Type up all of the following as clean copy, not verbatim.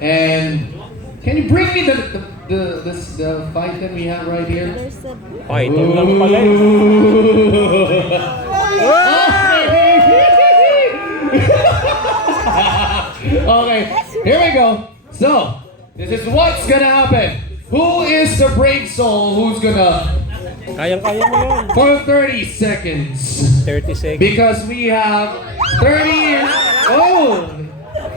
And can you bring me the fight that we have right here? Fight lang pala. Okay, here we go. So, this is what's gonna happen. Who is the brave soul who's gonna... Kayang-kaya mo yan. For 30 seconds. 30 seconds. Because we have 30 years... Oh!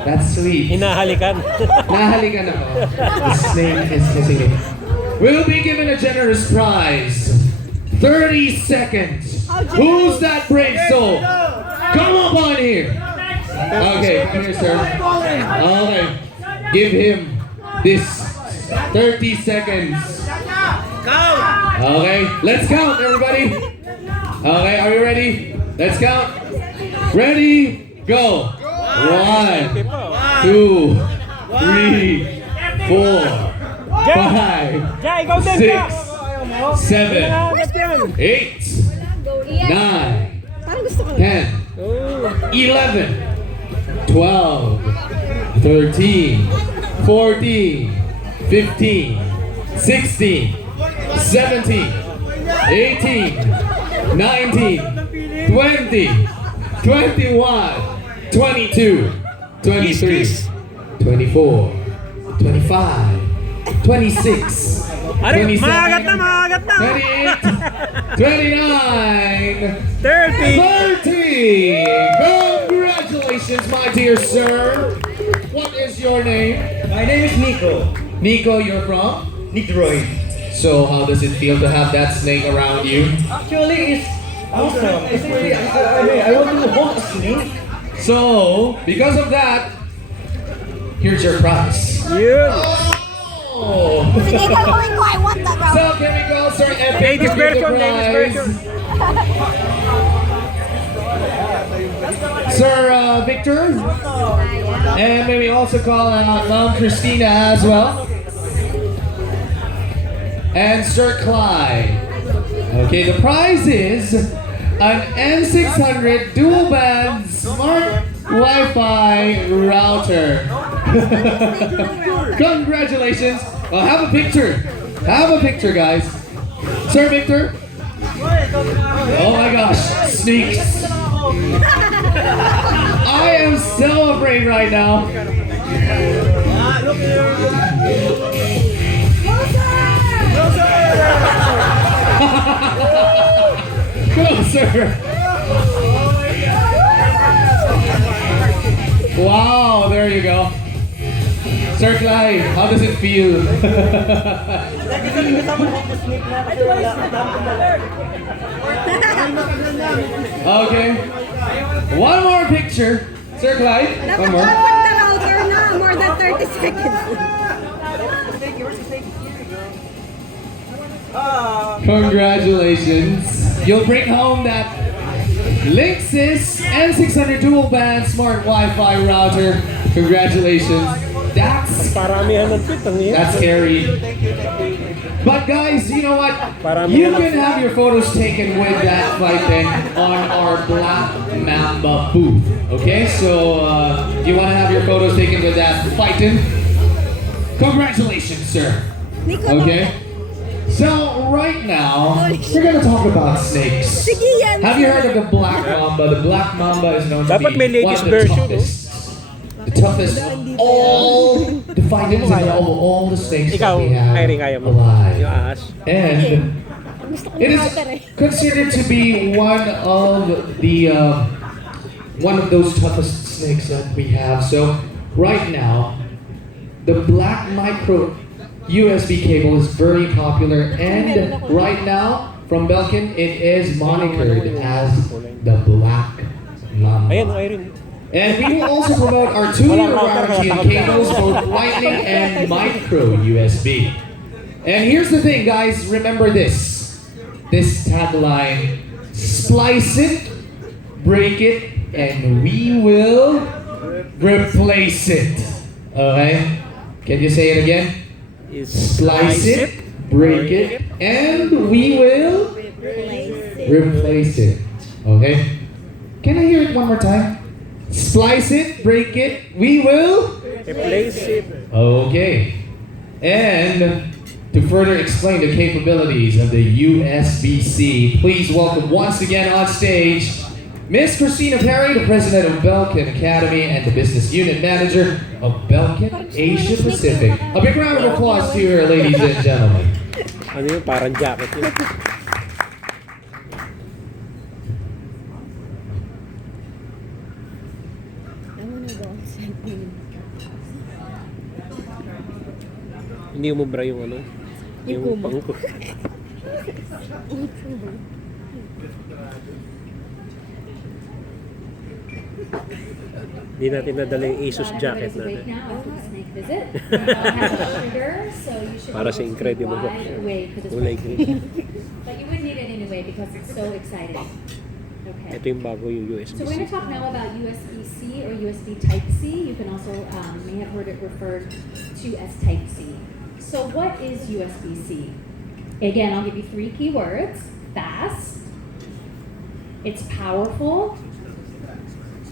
That's sweet. Hinahalikan. Nahalikan ako. The snake is kissing me. We'll be given a generous prize. 30 seconds. Who's that brave soul? Come up on here. Okay, come here, sir. Okay. Give him this 30 seconds. Okay, let's count, everybody. Okay, are you ready? Let's count. Ready, go. 1, 2, 3, 4, 5, 6, 7, 8, 9, 10, 11, 12, 13, 14, 15, 16, 17, 18, 19, 20, 21, 22, 23, 24, 25, 26, 27, 28, 29, 30. Congratulations, my dear sir. What is your name? My name is Nico. Nico, you're from? Nitroid. So how does it feel to have that snake around you? Actually, it's awesome. It's really, I want to hold a snake. So, because of that, here's your prize. Oh! Sige, gagawin ko. I want that round. So, can we go, sir? Epic, Ladies give the version, ladies prize. version. Sir Victor, and maybe also call Mom Christina as well, and Sir Clyde. Okay, the prize is an N600 dual band smart Wi-Fi router. Congratulations! Well, have a picture. Have a picture, guys. Sir Victor. Oh my gosh, sneaks. I am so afraid right now. Closer. Wow, there you go. Sir Clyde, how does it feel? Okay. One more picture. Sir Clyde, one more. Dapat the router na. More than 30 seconds. Congratulations. You'll bring home that Linksys N600 dual band smart Wi-Fi router. Congratulations. That's scary. But guys, you know what? You can have your photos taken with that fighting on our Black Mamba booth. Okay, so you want to have your photos taken with that fighting? Congratulations, sir. Okay. So right now, we're gonna talk about snakes. Have you heard of the Black Mamba? The Black Mamba is known to be one of the toughest. The toughest of all the fightings and of all the snakes that we have alive. And it is considered to be one of those toughest snakes that we have. So right now, the Black Micro USB cable is very popular, and right now from Belkin it is monikered as the Black Mamba. And we will also promote our 2-year warranty in cables, both lightning and micro USB. And here's the thing, guys, remember this tagline: splice it, break it, and we will replace it. Okay? Can you say it again? Slice it, break it, and we will replace it. Okay? Can I hear it one more time? Splice it, break it, we will Replace it. Okay. And to further explain the capabilities of the USB-C, please welcome once again on stage Miss Christina Perry, the president of Belkin Academy and the business unit manager of Belkin Asia Pacific. A big round of applause to her, ladies and gentlemen. Ano yun? Parang jacket yun. I wanna go outside. Hindi mo bra yung ano? Yung pangko. Hindi natin nadala yung Asus jacket natin. Para sa Incredible Hulk. Kulay green. But you wouldn't need it anyway because it's so exciting. Okay. Ito yung bago yung USB-C. So we're going to talk now about USB-C or USB Type-C. You can also may have heard it referred to as Type-C. So what is USB-C? Again, I'll give you 3 key words. Fast. It's powerful.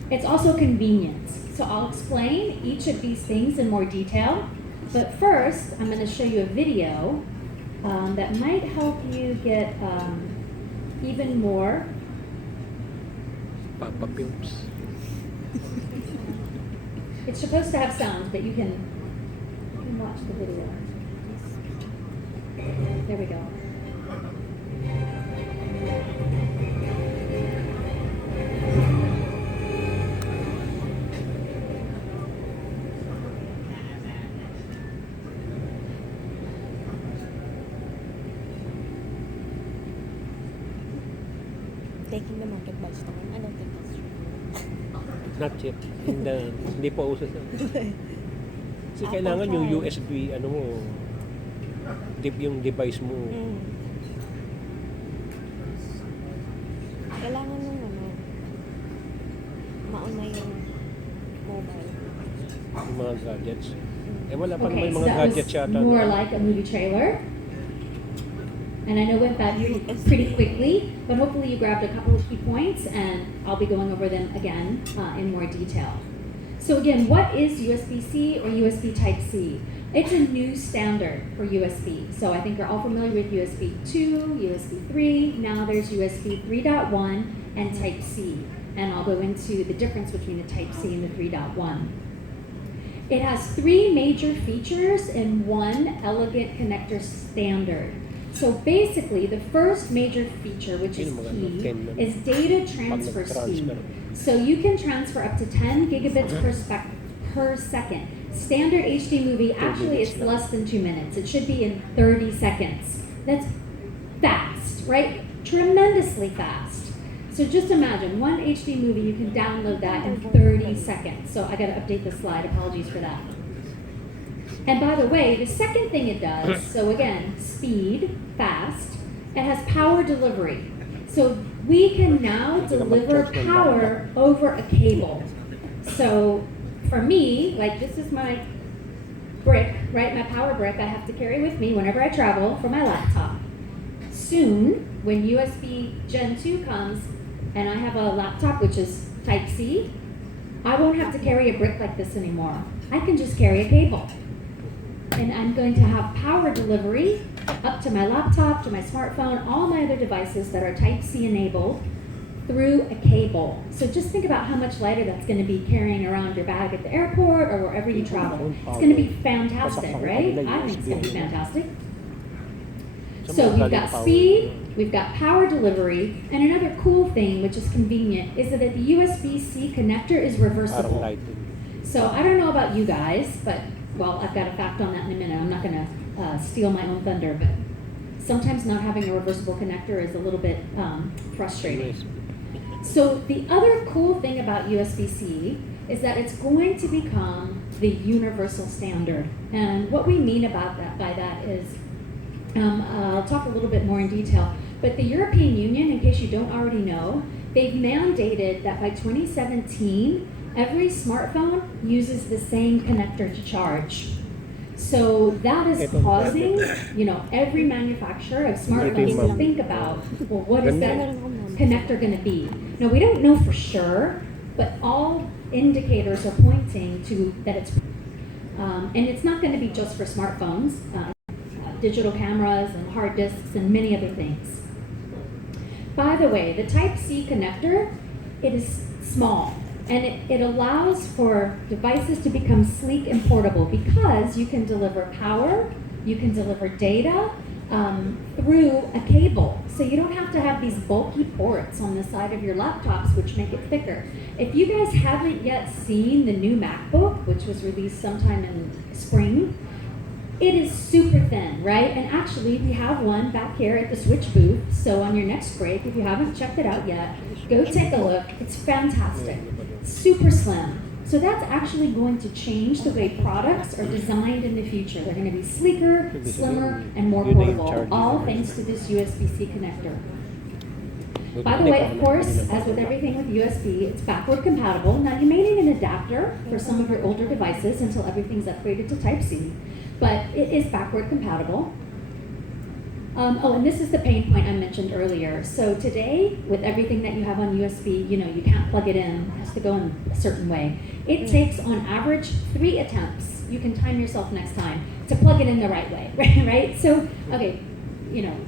It's also convenient. So I'll explain each of these things in more detail. But first, I'm going to show you a video that might help you get even more. Papa Pimps. It's supposed to have sound, but you can watch the video. There we go. Taking the market by storm. I don't think that's true. Not yet. Hindi pa uso sa. Kasi kailangan yung USB, ano mo, yung device mo. Kailangan nung mauna yung mobile. Yung mga gadgets. Eh wala pa naman Okay, yung so mga that gadgets was yata. more like a movie trailer. And I know it went that pretty quickly, but hopefully you grabbed a couple of key points and I'll be going over them again in more detail. So again, what is USB-C or USB Type-C? It's a new standard for USB. So I think you're all familiar with USB 2, USB 3, now there's USB 3.1 and Type-C. And I'll go into the difference between the Type-C and the 3.1. It has 3 major features in one elegant connector standard. So basically, the first major feature, which is key, is data transfer speed. So you can transfer up to 10 gigabits per second. Standard HD movie, actually it's less than 2 minutes. It should be in 30 seconds. That's fast, right? Tremendously fast. So just imagine, one HD movie, you can download that in 30 seconds. So I gotta update the slide, apologies for that. And by the way, the second thing it does, so again, speed, fast, it has power delivery. So we can now deliver power over a cable. So for me, like this is my brick, right? My power brick I have to carry with me whenever I travel for my laptop. Soon, when USB Gen 2 comes and I have a laptop which is Type-C, I won't have to carry a brick like this anymore. I can just carry a cable. And I'm going to have power delivery up to my laptop, to my smartphone, all my other devices that are Type-C enabled through a cable. So just think about how much lighter that's going to be carrying around your bag at the airport or wherever you travel. It's going to be fantastic, right? I think it's going to be fantastic. So we've got speed, we've got power delivery, and another cool thing, which is convenient, is that the USB-C connector is reversible. So I don't know about you guys, but well, I've got a fact on that in a minute. I'm not going to steal my own thunder, but sometimes not having a reversible connector is a little bit frustrating. So the other cool thing about USB-C is that it's going to become the universal standard. And what we mean about that by that is, I'll talk a little bit more in detail, but the European Union, in case you don't already know, they've mandated that by 2017, every smartphone uses the same connector to charge. So that is causing, every manufacturer of smartphones to think about, well, what is that connector going to be? Now, we don't know for sure, but all indicators are pointing to that it's. And it's not going to be just for smartphones, digital cameras and hard disks and many other things. By the way, the Type-C connector, it is small, and it allows for devices to become sleek and portable because you can deliver power, you can deliver data through a cable. So you don't have to have these bulky ports on the side of your laptops, which make it thicker. If you guys haven't yet seen the new MacBook, which was released sometime in spring, it is super thin, right? And actually, we have one back here at the Switch booth. So on your next break, if you haven't checked it out yet, go take a look. It's fantastic. Super slim. So that's actually going to change the way products are designed in the future. They're going to be sleeker, slimmer, and more portable, all thanks to this USB-C connector. By the way, of course, as with everything with USB, it's backward compatible. Now, you may need an adapter for some of your older devices until everything's upgraded to Type-C, but it is backward compatible. Oh, and this is the pain point I mentioned earlier. So today, with everything that you have on USB, you can't plug it in. It has to go in a certain way. It takes, on average, 3 attempts. You can time yourself next time to plug it in the right way, right? So, okay,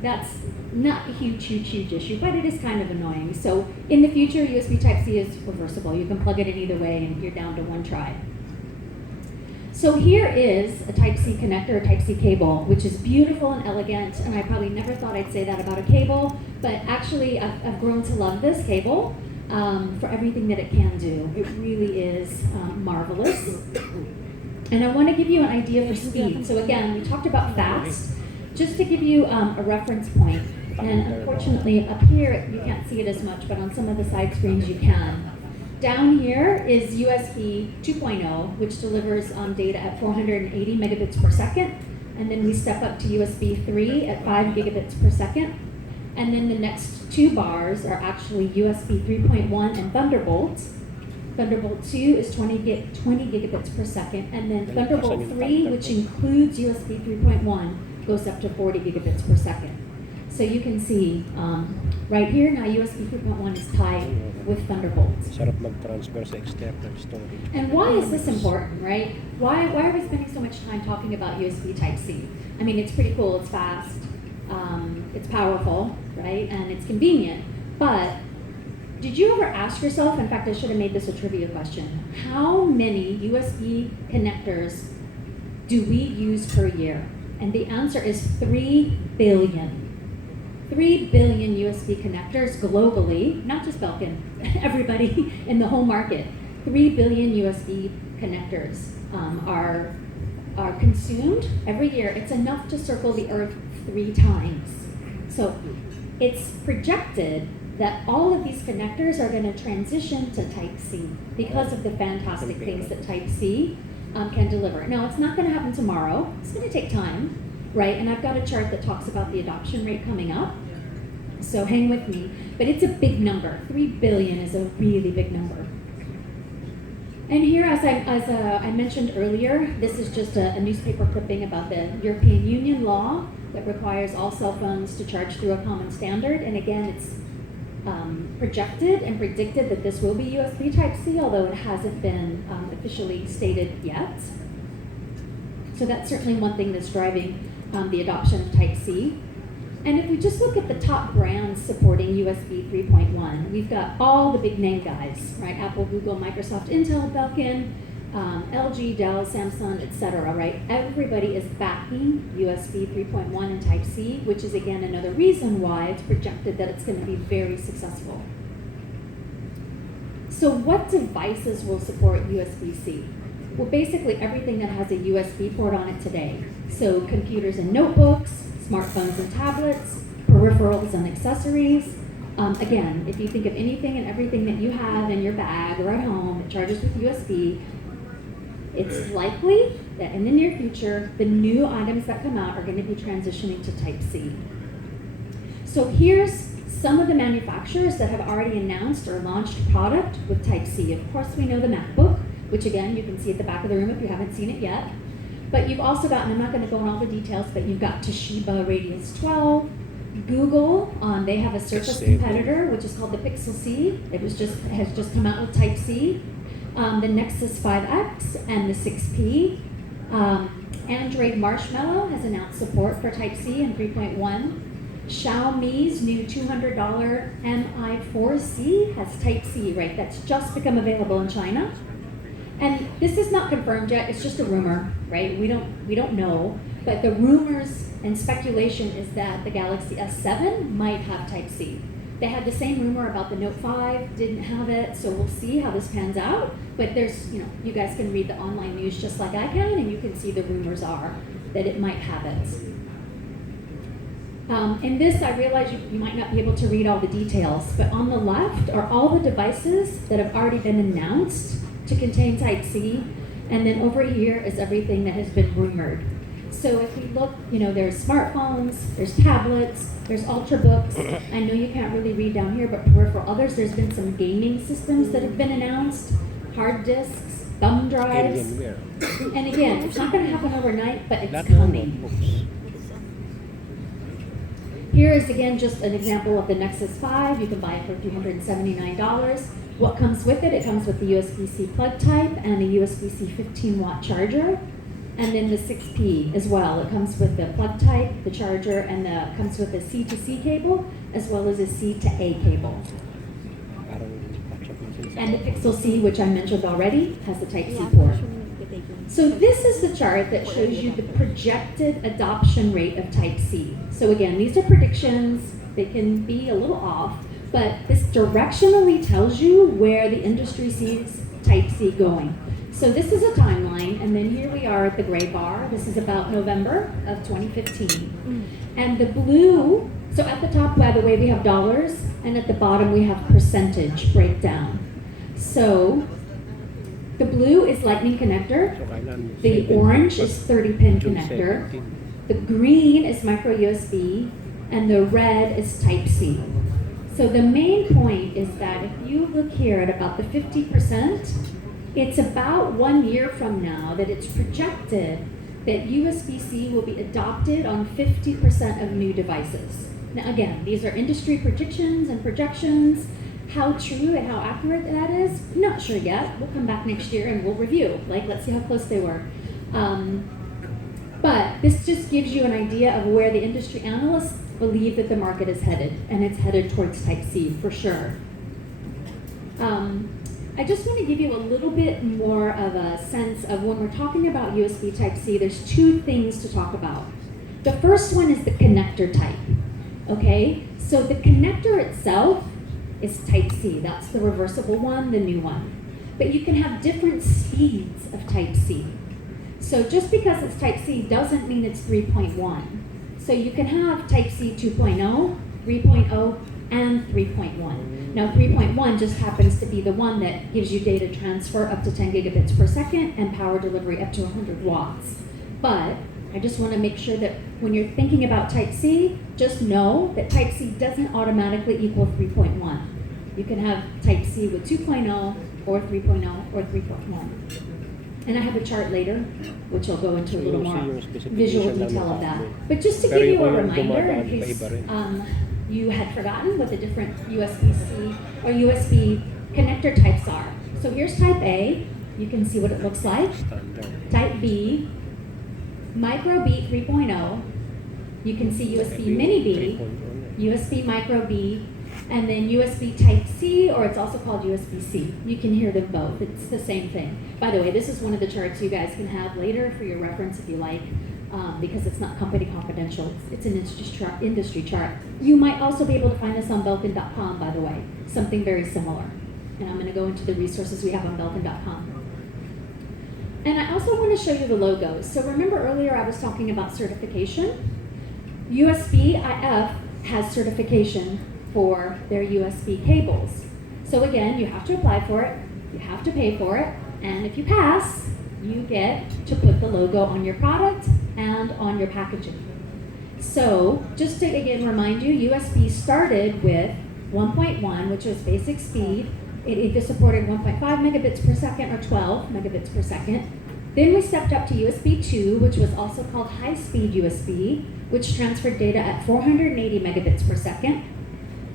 that's not a huge issue, but it is kind of annoying. So in the future, USB Type-C is reversible. You can plug it in either way, and you're down to one try. So here is a Type-C connector, a Type-C cable, which is beautiful and elegant, and I probably never thought I'd say that about a cable, but actually I've grown to love this cable for everything that it can do. It really is marvelous. And I want to give you an idea for speed. So again, we talked about fast. Just to give you a reference point, and unfortunately up here you can't see it as much, but on some of the side screens you can. Down here is USB 2.0, which delivers data at 480 megabits per second. And then we step up to USB 3 at 5 gigabits per second. And then the next 2 bars are actually USB 3.1 and Thunderbolt. Thunderbolt 2 is 20 gigabits per second. And then Thunderbolt 3, which includes USB 3.1, goes up to 40 gigabits per second. So you can see right here now USB 3.1 is tied with Thunderbolt. Sarap mag-transfer sa external storage. And why is this important, right? Why are we spending so much time talking about USB Type-C? I mean, it's pretty cool, it's fast, it's powerful, right? And it's convenient. But did you ever ask yourself, in fact, I should have made this a trivia question, how many USB connectors do we use per year? And the answer is 3 billion. 3 billion USB connectors globally, not just Belkin, everybody in the whole market. 3 billion USB connectors are consumed every year. It's enough to circle the Earth 3 times. So it's projected that all of these connectors are going to transition to Type-C because of the fantastic things that Type-C can deliver. Now, it's not going to happen tomorrow. It's going to take time, right? And I've got a chart that talks about the adoption rate coming up. So hang with me. But it's a big number. 3 billion is a really big number. And here, as I mentioned earlier, this is just a newspaper clipping about the European Union law that requires all cell phones to charge through a common standard. And again, it's projected and predicted that this will be USB Type-C, although it hasn't been officially stated yet. So that's certainly one thing that's driving the adoption of Type-C. And if we just look at the top brands supporting USB 3.1, we've got all the big name guys, right? Apple, Google, Microsoft, Intel, Belkin, LG, Dell, Samsung, etc., right? Everybody is backing USB 3.1 and Type-C, which is again another reason why it's projected that it's going to be very successful. So what devices will support USB-C? Well, basically everything that has a USB port on it today. So computers and notebooks, smartphones and tablets, peripherals and accessories. Again, if you think of anything and everything that you have in your bag or at home that charges with USB, it's likely that in the near future, the new items that come out are going to be transitioning to Type-C. So here's some of the manufacturers that have already announced or launched product with Type-C. Of course, we know the MacBook, which again, you can see at the back of the room if you haven't seen it yet. But you've also got, and I'm not going to go into all the details, but you've got Toshiba Radius 12, Google, they have a Surface competitor, which is called the Pixel C. It has just come out with Type-C. The Nexus 5X and the 6P. Android Marshmallow has announced support for Type-C and 3.1. Xiaomi's new $200 Mi4C has Type-C, right? That's just become available in China. And this is not confirmed yet, it's just a rumor, right? We don't know. But the rumors and speculation is that the Galaxy S7 might have Type-C. They had the same rumor about the Note 5, didn't have it, so we'll see how this pans out. But there's, you guys can read the online news just like I can, and you can see the rumors are that it might have it. In this, I realize you might not be able to read all the details, but on the left are all the devices that have already been announced to contain Type-C, and then over here is everything that has been rumored. So if we look, there's smartphones, there's tablets, there's ultrabooks. I know you can't really read down here, but for others, there's been some gaming systems that have been announced, hard disks, thumb drives. Alienware. And again, it's not going to happen overnight, but it's Lahat ng coming. notebooks. Here is again just an example of the Nexus 5. You can buy it for $379. What comes with it? It comes with the USB-C plug type and a USB-C 15-watt charger. And then the 6P as well. It comes with the plug type, the charger, and comes with a C to C cable, as well as a C to A cable. And the Pixel C, which I mentioned already, has the Type-C port. So this is the chart that shows you the projected adoption rate of Type-C. So again, these are predictions. They can be a little off, but this directionally tells you where the industry sees Type-C going. So this is a timeline, and then here we are at the gray bar. This is about November of 2015. And the blue, so at the top, by the way, we have dollars, and at the bottom we have percentage breakdown. So the blue is lightning connector, the orange is 30-pin connector, the green is micro USB, and the red is Type-C. So the main point is that if you look here at about the 50%, it's about 1 year from now that it's projected that USB-C will be adopted on 50% of new devices. Now again, these are industry predictions and projections. How true and how accurate that is, not sure yet. We'll come back next year and we'll review. Let's see how close they were. But this just gives you an idea of where the industry analysts believe that the market is headed, and it's headed towards Type-C for sure. I just want to give you a little bit more of a sense of when we're talking about USB Type-C, there's two things to talk about. The first one is the connector type, okay? So the connector itself is Type-C. That's the reversible one, the new one. But you can have different speeds of Type-C. So just because it's Type-C doesn't mean it's 3.1. So you can have Type-C 2.0, 3.0, and 3.1. Now 3.1 just happens to be the one that gives you data transfer up to 10 gigabits per second and power delivery up to 100 watts. But I just want to make sure that when you're thinking about Type-C, just know that Type-C doesn't automatically equal 3.1. You can have Type-C with 2.0 or 3.0 or 3.1. And I have a chart later, which will go into a little more visual detail of that. But just to give you a reminder, in case you had forgotten what the different USB-C or USB connector types are. So here's Type A. You can see what it looks like. Type B, Micro B 3.0. You can see USB Mini B, USB Micro B, and then USB Type-C, or it's also called USB-C. You can hear them both. It's the same thing. By the way, this is one of the charts you guys can have later for your reference if you like, because it's not company confidential. It's an industry chart. You might also be able to find this on Belkin.com, by the way, something very similar. And I'm going to go into the resources we have on Belkin.com. And I also want to show you the logos. So remember earlier I was talking about certification? USB-IF has certification for their USB cables. So again, you have to apply for it, you have to pay for it, and if you pass, you get to put the logo on your product and on your packaging. So just to again remind you, USB started with 1.1, which was basic speed. It either supported 1.5 megabits per second or 12 megabits per second. Then we stepped up to USB 2, which was also called high-speed USB, which transferred data at 480 megabits per second.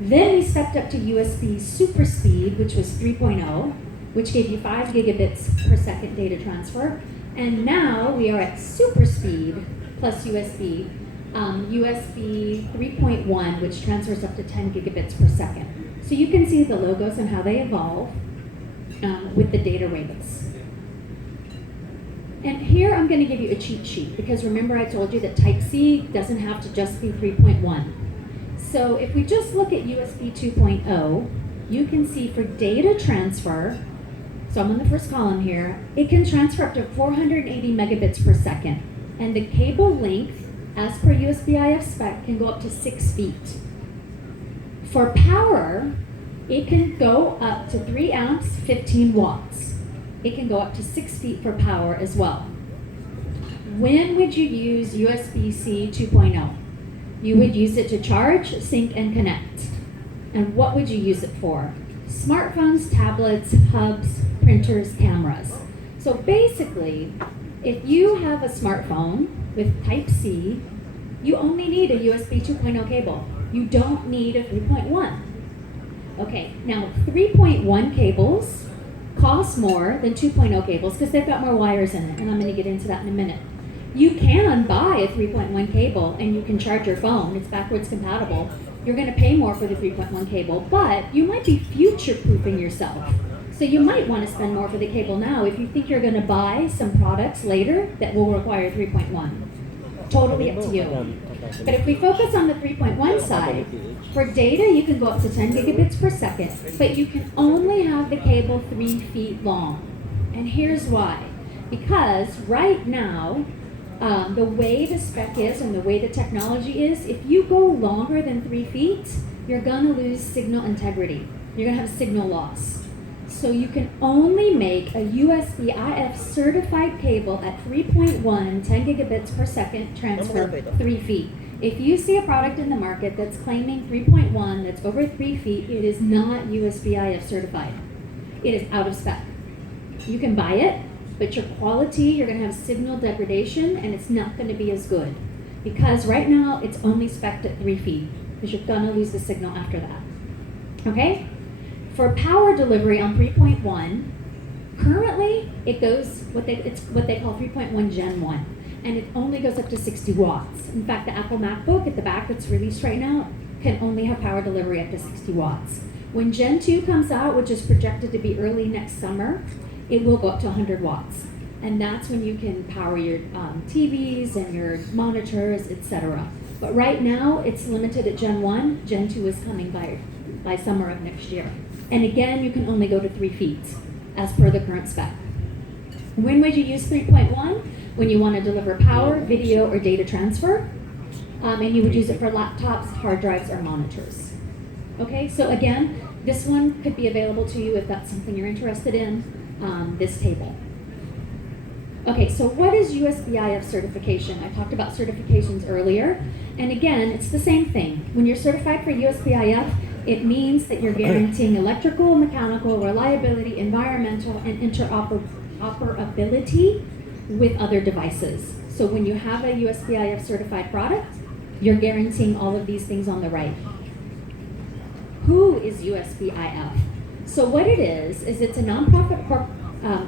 Then we stepped up to USB super speed, which was 3.0, which gave you 5 gigabits per second data transfer. And now we are at super speed plus USB, USB 3.1, which transfers up to 10 gigabits per second. So you can see the logos and how they evolve with the data rates. And here I'm going to give you a cheat sheet because remember I told you that Type-C doesn't have to just be 3.1. So if we just look at USB 2.0, you can see for data transfer, so I'm on the first column here, it can transfer up to 480 megabits per second. And the cable length, as per USB-IF spec, can go up to 6 feet. For power, it can go up to 3 amps, 15 watts. It can go up to 6 feet for power as well. When would you use USB-C 2.0? You would use it to charge, sync, and connect. And what would you use it for? Smartphones, tablets, hubs, printers, cameras. So basically, if you have a smartphone with Type-C, you only need a USB 2.0 cable. You don't need a 3.1. Okay, now 3.1 cables cost more than 2.0 cables because they've got more wires in it, and I'm going to get into that in a minute. You can buy a 3.1 cable and you can charge your phone. It's backwards compatible. You're going to pay more for the 3.1 cable, but you might be future-proofing yourself. So you might want to spend more for the cable now if you think you're going to buy some products later that will require 3.1. Totally up to you. But if we focus on the 3.1 side, for data you can go up to 10 gigabits per second, but you can only have the cable 3 feet long. And here's why. Because right now, the way the spec is and the way the technology is, if you go longer than 3 feet, you're gonna lose signal integrity. You're gonna have signal loss. So you can only make a USB-IF certified cable at 3.1, 10 gigabits per second transfer 3 feet. If you see a product in the market that's claiming 3.1 that's over 3 feet, it is not USB-IF certified. It is out of spec. You can buy it, but your quality, you're going to have signal degradation, and it's not going to be as good. Because right now, it's only spec'd at 3 feet, because you're going to lose the signal after that. Okay? For power delivery on 3.1, currently, it goes, it's what they call 3.1 Gen 1, and it only goes up to 60 watts. In fact, the Apple MacBook at the back that's released right now can only have power delivery up to 60 watts. When Gen 2 comes out, which is projected to be early next summer, it will go up to 100 watts. And that's when you can power your TVs and your monitors, etc. But right now, it's limited at Gen 1. Gen 2 is coming by summer of next year. And again, you can only go to 3 feet, as per the current spec. When would you use 3.1? When you want to deliver power, video, or data transfer. And you would use it for laptops, hard drives, or monitors. Okay, so again, this one could be available to you if that's something you're interested in, this table. Okay, so what is USB-IF certification? I talked about certifications earlier. And again, it's the same thing. When you're certified for USB-IF, it means that you're guaranteeing electrical, mechanical, reliability, environmental, and interoperability with other devices. So when you have a USB-IF certified product, you're guaranteeing all of these things on the right. Who is USB-IF? So what it is it's a nonprofit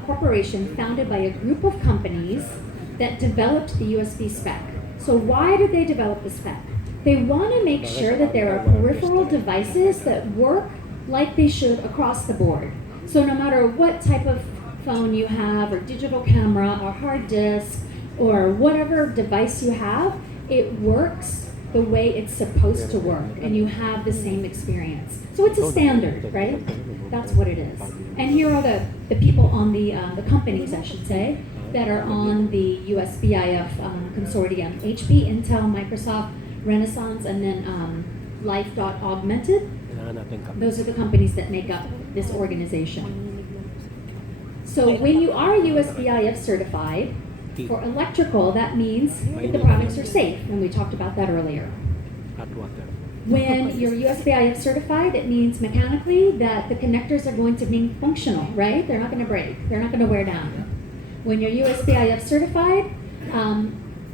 corporation founded by a group of companies that developed the USB spec. So why did they develop the spec? They want to make sure that there are peripheral devices that work like they should across the board. So no matter what type of phone you have, or digital camera, or hard disk, or whatever device you have, it works the way it's supposed to work, and you have the same experience. So it's a standard, right? That's what it is. And here are the people on the companies, I should say, that are on the USB-IF consortium. HP, Intel, Microsoft, Renaissance, and then Life.Augmented. Those are the companies that make up this organization. So when you are USB-IF certified, for electrical, that means that the products are safe, and we talked about that earlier. When you're USB-IF certified, it means mechanically that the connectors are going to be functional, right? They're not going to break. They're not going to wear down. When you're USB-IF certified,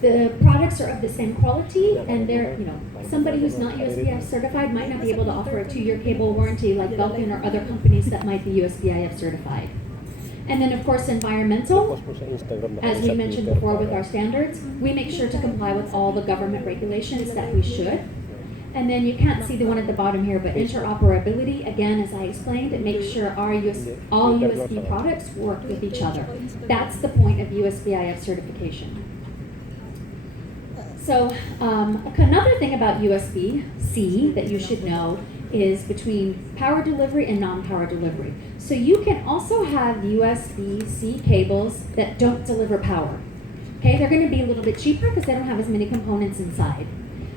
the products are of the same quality, and they're, somebody who's not USB-IF certified might not be able to offer a 2-year cable warranty like Belkin or other companies that might be USB-IF certified. And then, of course, environmental. Tapos po sa Instagram na As we sa mentioned Twitter, before with our parang- standards, we make sure to comply with all the government regulations that we should. And then you can't see the one at the bottom here, but interoperability, again, as I explained, it makes sure all USB products work with each other. That's the point of USBIF certification. So another thing about USB-C that you should know is between power delivery and non-power delivery. So you can also have USB-C cables that don't deliver power. Okay, they're going to be a little bit cheaper because they don't have as many components inside.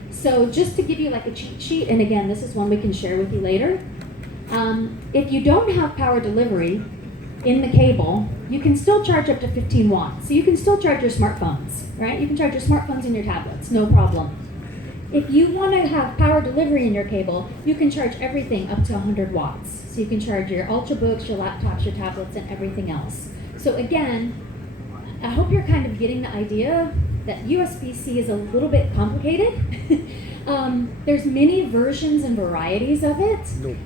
So just to give you like a cheat sheet, and again, this is one we can share with you later. If you don't have power delivery in the cable, you can still charge up to 15 watts. So you can still charge your smartphones, right? You can charge your smartphones and your tablets, no problem. If you want to have power delivery in your cable, you can charge everything up to 100 watts. So you can charge your Ultrabooks, your laptops, your tablets, and everything else. So again, I hope you're kind of getting the idea that USB-C is a little bit complicated. There's many versions and varieties of it,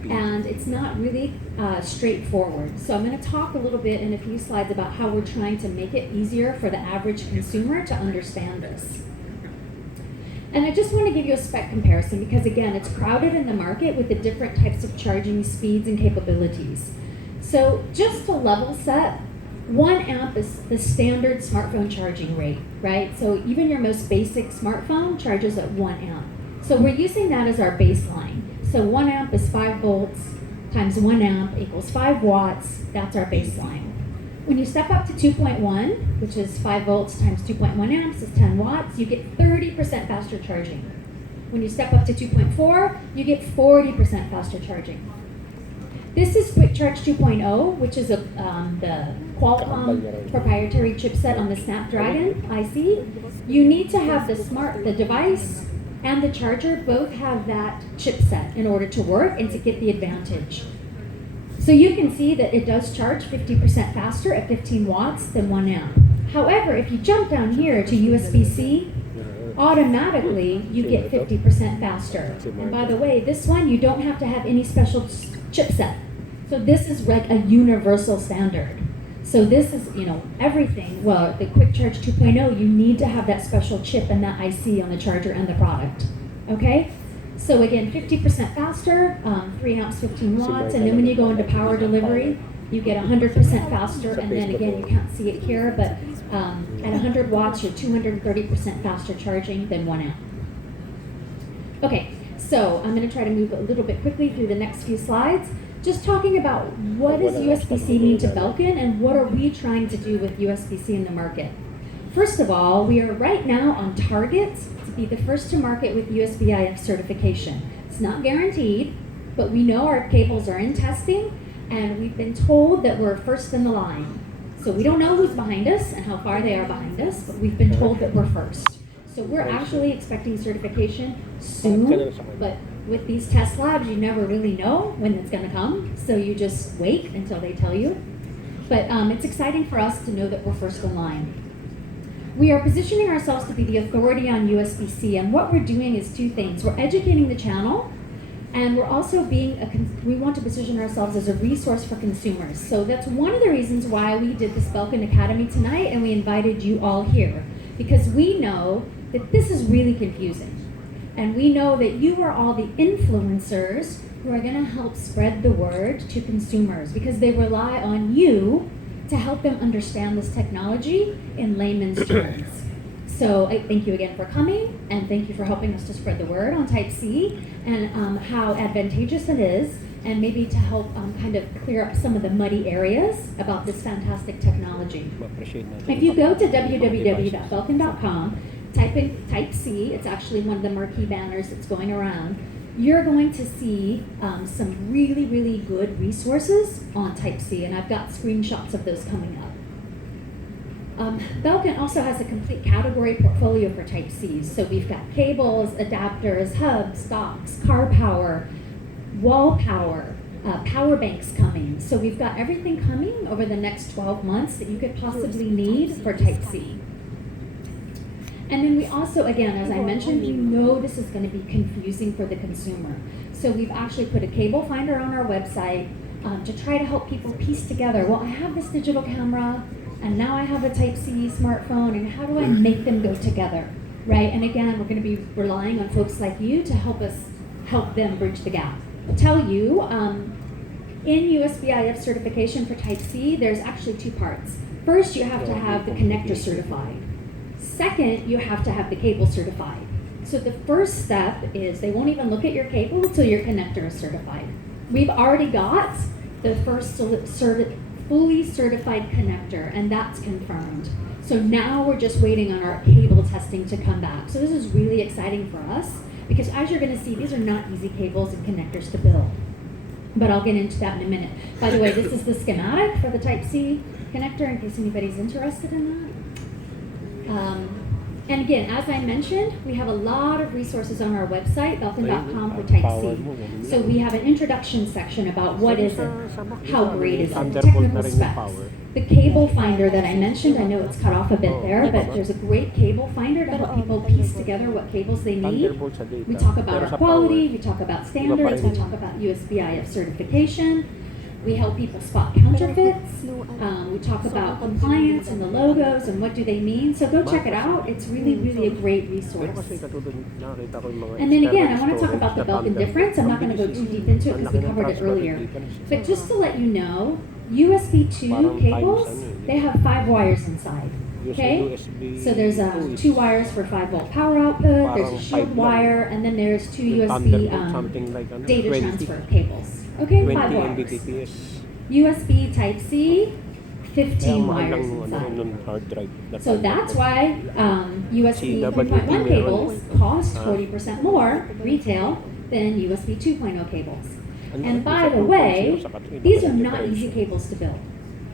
and it's not really straightforward. So I'm going to talk a little bit in a few slides about how we're trying to make it easier for the average consumer to understand this. And I just want to give you a spec comparison because, again, it's crowded in the market with the different types of charging speeds and capabilities. So just to level set, 1 amp is the standard smartphone charging rate, right? So even your most basic smartphone charges at 1 amp. So we're using that as our baseline. So 1 amp is 5 volts times 1 amp equals 5 watts. That's our baseline. When you step up to 2.1, which is 5 volts times 2.1 amps is 10 watts, you get 30% faster charging. When you step up to 2.4, you get 40% faster charging. This is Quick Charge 2.0, which is the Qualcomm proprietary chipset on the Snapdragon IC. You need to have the device and the charger both have that chipset in order to work and to get the advantage. So you can see that it does charge 50% faster at 15 watts than 1 amp. However, if you jump down here to USB-C, automatically you get 50% faster. And by the way, this one you don't have to have any special chipset. So this is like a universal standard. So this is, everything. Well, the Quick Charge 2.0, you need to have that special chip and that IC on the charger and the product. Okay? So again, 50% faster, 3 amps, 15 watts, and then when you go into power delivery, you get 100% faster, and then again, you can't see it here, but at 100 watts, you're 230% faster charging than 1 amp. Okay, so I'm going to try to move a little bit quickly through the next few slides, just talking about what does USB-C mean to Belkin, and what are we trying to do with USB-C in the market. First of all, we are right now on target to be the first to market with USBIF certification. It's not guaranteed, but we know our cables are in testing, and we've been told that we're first in the line. So we don't know who's behind us and how far they are behind us, but we've been told that we're first. So we're actually expecting certification soon, but with these test labs, you never really know when it's going to come, so you just wait until they tell you. But it's exciting for us to know that we're first in line. We are positioning ourselves to be the authority on USB-C, and what we're doing is two things. We're educating the channel, and we're also we want to position ourselves as a resource for consumers. So that's one of the reasons why we did this Belkin Academy tonight, and we invited you all here, because we know that this is really confusing. And we know that you are all the influencers who are going to help spread the word to consumers, because they rely on you to help them understand this technology in layman's terms. So I thank you again for coming, and thank you for helping us to spread the word on Type-C and how advantageous it is, and maybe to help kind of clear up some of the muddy areas about this fantastic technology. If you go to www.belkin.com, type in Type-C, it's actually one of the marquee banners that's going around, you're going to see some really, really good resources on Type-C, and I've got screenshots of those coming up. Belkin also has a complete category portfolio for Type-C. So we've got cables, adapters, hubs, docks, car power, wall power, power banks coming. So we've got everything coming over the next 12 months that you could possibly need for Type-C. And then we also, again, as I mentioned, we know this is going to be confusing for the consumer. So we've actually put a cable finder on our website. to try to help people piece together, well, I have this digital camera, and now I have a Type-C smartphone, and how do I make them go together, right? And again, we're going to be relying on folks like you to help them bridge the gap. I'll tell you, in USB-IF certification for Type-C, there's actually two parts. First, you have to have the connector certified. Second, you have to have the cable certified. So the first step is they won't even look at your cable until your connector is certified. We've already got the first fully certified connector, and that's confirmed. So now we're just waiting on our cable testing to come back. So this is really exciting for us because as you're going to see, these are not easy cables and connectors to build. But I'll get into that in a minute. By the way, this is the schematic for the Type-C connector in case anybody's interested in that. And again, as I mentioned, we have a lot of resources on our website, belkin.com for Type-C. So we have an introduction section about what is it, how great is it, technical specs. The cable finder that I mentioned, I know it's cut off a bit there, but there's a great cable finder to help people piece together what cables they need. We talk about our quality, we talk about standards, we talk about USB-IF certification. We help people spot counterfeits. We talk about compliance and the logos and what do they mean. So go check it out. It's really, really a great resource. And then again, I want to talk about the Belkin difference. I'm not going to go too deep into it because we covered it earlier. But just to let you know, USB 2 cables, they have 5 wires inside. Okay? So there's 2 wires for 5-volt power output, there's a shield wire, and then there's 2 USB data transfer cables. Okay, 5 wires. USB Type-C, 15 wires inside. So that's why USB 3.1 cables cost 40% more retail than USB 2.0 cables. And by the way, these are not easy cables to build,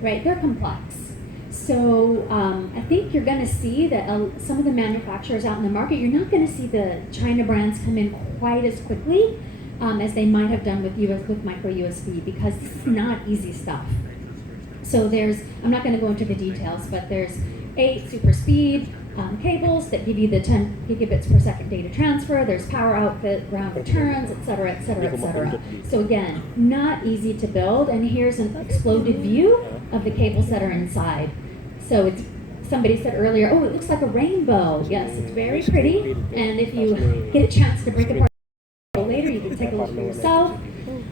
right? They're complex. So I think you're going to see that some of the manufacturers out in the market, you're not going to see the China brands come in quite as quickly as they might have done with micro USB because this is not easy stuff. So I'm not going to go into the details, but there's 8 super speed cables that give you the 10 gigabits per second data transfer. There's power output, round returns, et cetera, et cetera, et cetera. So again, not easy to build. And here's an exploded view of the cables that are inside. So somebody said earlier, oh, it looks like a rainbow. Yes, it's very pretty. And if you get a chance to break apart later, you can take a look for yourself.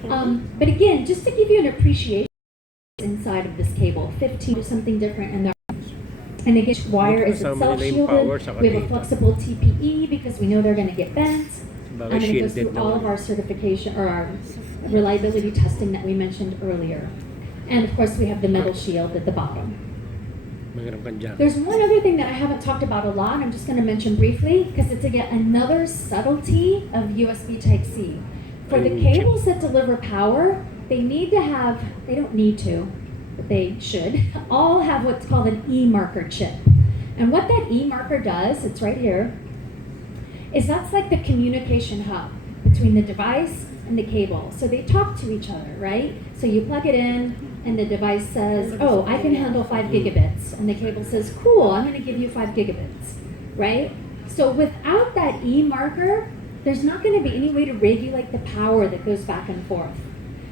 But again, just to give you an appreciation inside of this cable, 15 is something different, and again, each wire is itself shielded. We have a flexible TPE because we know they're going to get bent. And it goes through all of our certification or our reliability testing that we mentioned earlier. And of course, we have the metal shield at the bottom. There's one other thing that I haven't talked about a lot, I'm just going to mention briefly, because it's again another subtlety of USB Type-C. For the cables that deliver power, they don't need to, but they should, all have what's called an E-marker chip. And what that E-marker does, it's right here, is that's like the communication hub between the device and the cable. So they talk to each other, right? So you plug it in, and the device says, oh, I can handle 5 gigabits. And the cable says, cool, I'm going to give you 5 gigabits, right? So without that E marker, there's not going to be any way to regulate the power that goes back and forth.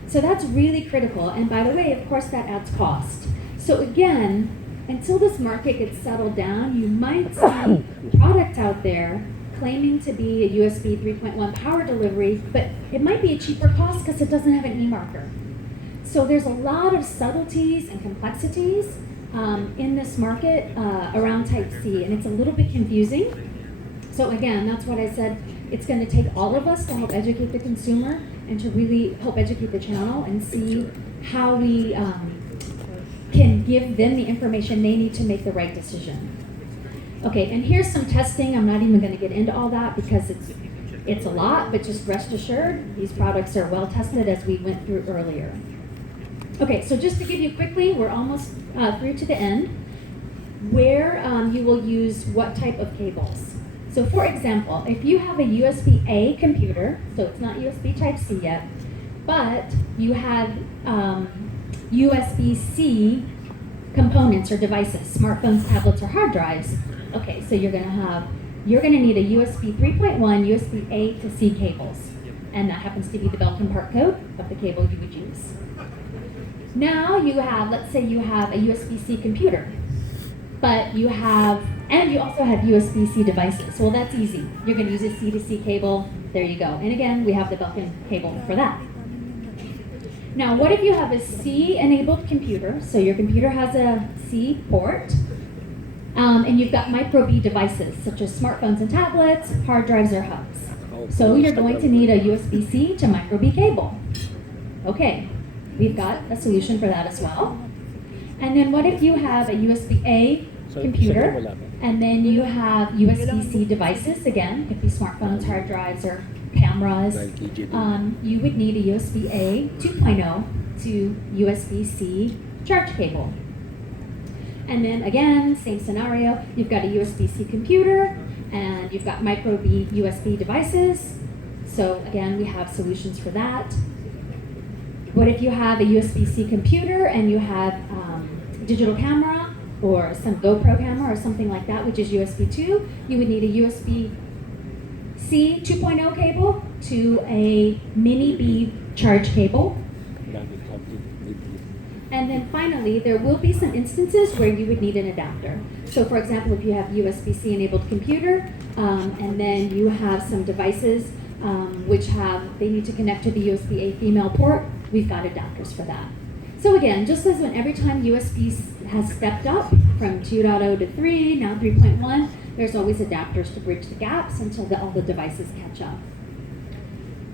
So that's really critical. And by the way, of course, that adds cost. So again, until this market gets settled down, you might see product out there claiming to be a USB 3.1 power delivery, but it might be a cheaper cost because it doesn't have an E marker. So there's a lot of subtleties and complexities in this market around Type-C, and it's a little bit confusing. So again, that's what I said. It's going to take all of us to help educate the consumer and to really help educate the channel and see how we can give them the information they need to make the right decision. Okay, and here's some testing. I'm not even going to get into all that because it's a lot, but just rest assured, these products are well tested as we went through earlier. Okay, so just to give you quickly, we're almost through to the end, where you will use what type of cables. So for example, if you have a USB-A computer, so it's not USB Type-C yet, but you have USB-C components or devices, smartphones, tablets, or hard drives. Okay, so you're going to need a USB 3.1, USB-A to C cables. And that happens to be the Belkin part code of the cable you would use. Now you have, let's say you have a USB-C computer, but you have, and you also have USB-C devices. Well, that's easy. You're going to use a C to C cable. There you go. And again, we have the built-in cable for that. Now, what if you have a C-enabled computer? So your computer has a C port, and you've got micro B devices, such as smartphones and tablets, hard drives, or hubs. So you're going to need a USB-C to micro B cable. Okay, we've got a solution for that as well. And then what if you have a USB-A computer, and then you have USB-C devices, again, could be smartphones, hard drives, or cameras. You would need a USB-A 2.0 to USB-C charge cable. And then again, same scenario, you've got a USB-C computer, and you've got micro B USB devices. So again, we have solutions for that. What if you have a USB-C computer and you have digital camera or some GoPro camera or something like that, which is USB 2, you would need a USB-C 2.0 cable to a mini B charge cable. And then finally, there will be some instances where you would need an adapter. So for example, if you have USB-C enabled computer, and then you have some devices which they need to connect to the USB-A female port, we've got adapters for that. So again, just as when every time USB has stepped up from 2.0 to 3, now 3.1, there's always adapters to bridge the gaps until all the devices catch up.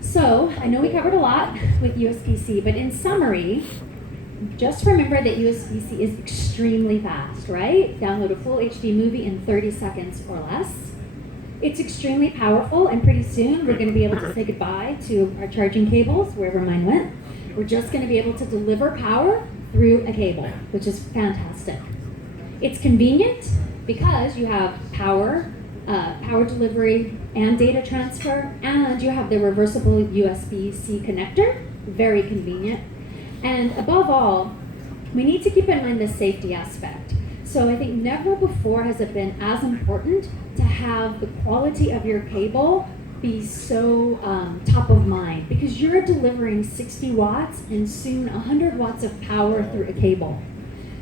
So I know we covered a lot with USB-C, but in summary, just remember that USB-C is extremely fast, right? Download a full HD movie in 30 seconds or less. It's extremely powerful, and pretty soon we're going to be able to say goodbye to our charging cables, wherever mine went. We're just going to be able to deliver power through a cable, which is fantastic. It's convenient because you have power delivery and data transfer, and you have the reversible USB-C connector, very convenient. And above all, we need to keep in mind the safety aspect. So I think never before has it been as important to have the quality of your cable be so top of mind, because you're delivering 60 watts and soon 100 watts of power through a cable.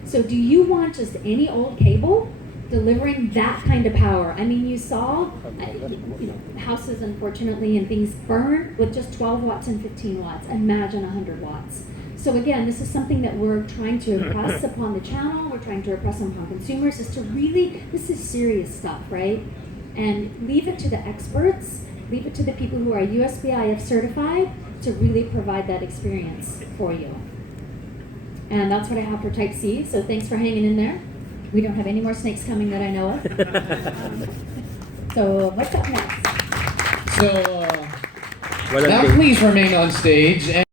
So do you want just any old cable delivering that kind of power? I mean, you saw houses, unfortunately, and things burn with just 12 watts and 15 watts. Imagine 100 watts. So again, this is something that we're trying to impress upon the channel, we're trying to impress upon consumers, is to really, this is serious stuff, right? And leave it to the experts, leave it to the people who are USB-IF certified to really provide that experience for you. And that's what I have for Type C, so thanks for hanging in there. We don't have any more snakes coming that I know of. So what's up next? So now please remain on stage.